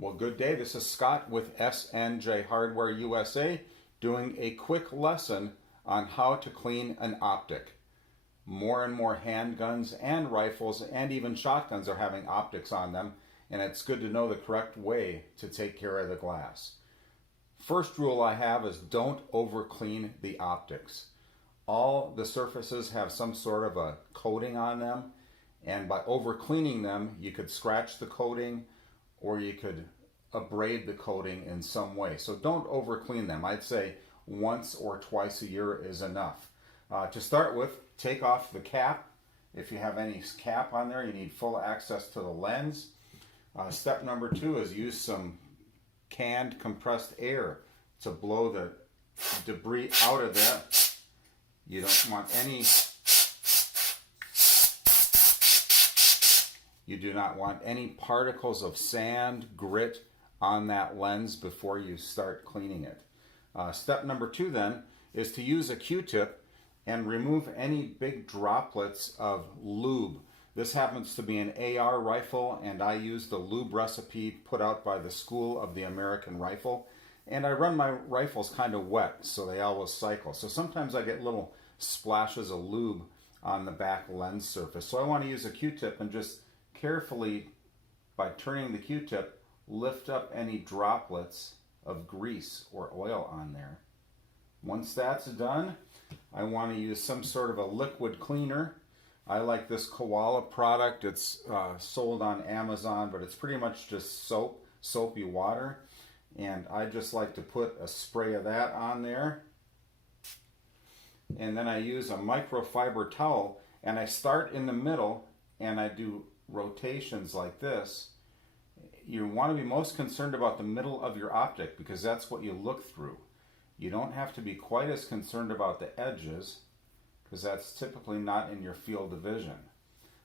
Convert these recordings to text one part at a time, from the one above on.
Well, good day. This is Scott with SNJ Hardware USA doing a quick lesson on how to clean an optic. More and more handguns and rifles and even shotguns are having optics on them, and it's good to know the correct way to take care of the glass. First rule I have is don't over clean the optics. All the surfaces have some sort of a coating on them, and by over cleaning them you could scratch the coating or you could abrade the coating in some way. So don't over clean them. I'd say once or twice a year is enough. To start with, take off the cap. If you have any cap on there, you need full access to the lens. Step number 2 is use some canned compressed air to blow the debris out of there. You don't want any, you do not want any particles of sand, grit on that lens before you start cleaning it. Step number 2 then is to use a Q-tip and remove any big droplets of lube. This happens to be an AR rifle, and I use the lube recipe put out by the School of the American Rifle. And I run my rifles kind of wet, so they always cycle. So sometimes I get little splashes of lube on the back lens surface. So I want to use a Q-tip and just carefully, by turning the Q-tip, lift up any droplets of grease or oil on there. Once that's done, I want to use some sort of a liquid cleaner. I like this Koala product. It's sold on Amazon, but it's pretty much just soapy water. And I just like to put a spray of that on there. And then I use a microfiber towel, and I start in the middle and I do rotations like this. You want to be most concerned about the middle of your optic because that's what you look through. You don't have to be quite as concerned about the edges because that's typically not in your field of vision.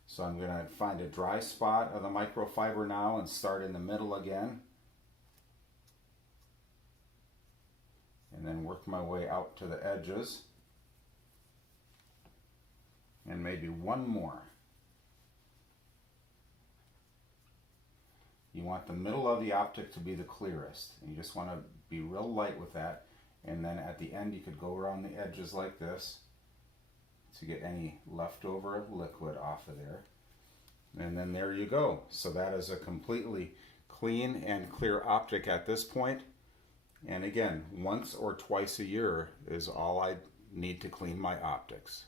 So I'm going to find a dry spot of the microfiber now and start in the middle again. And then work my way out to the edges. And maybe one more. You want the middle of the optic to be the clearest. And you just want to be real light with that. And then at the end you could go around the edges like this to get any leftover liquid off of there. And then there you go. So that is a completely clean and clear optic at this point. And again, once or twice a year is all I need to clean my optics.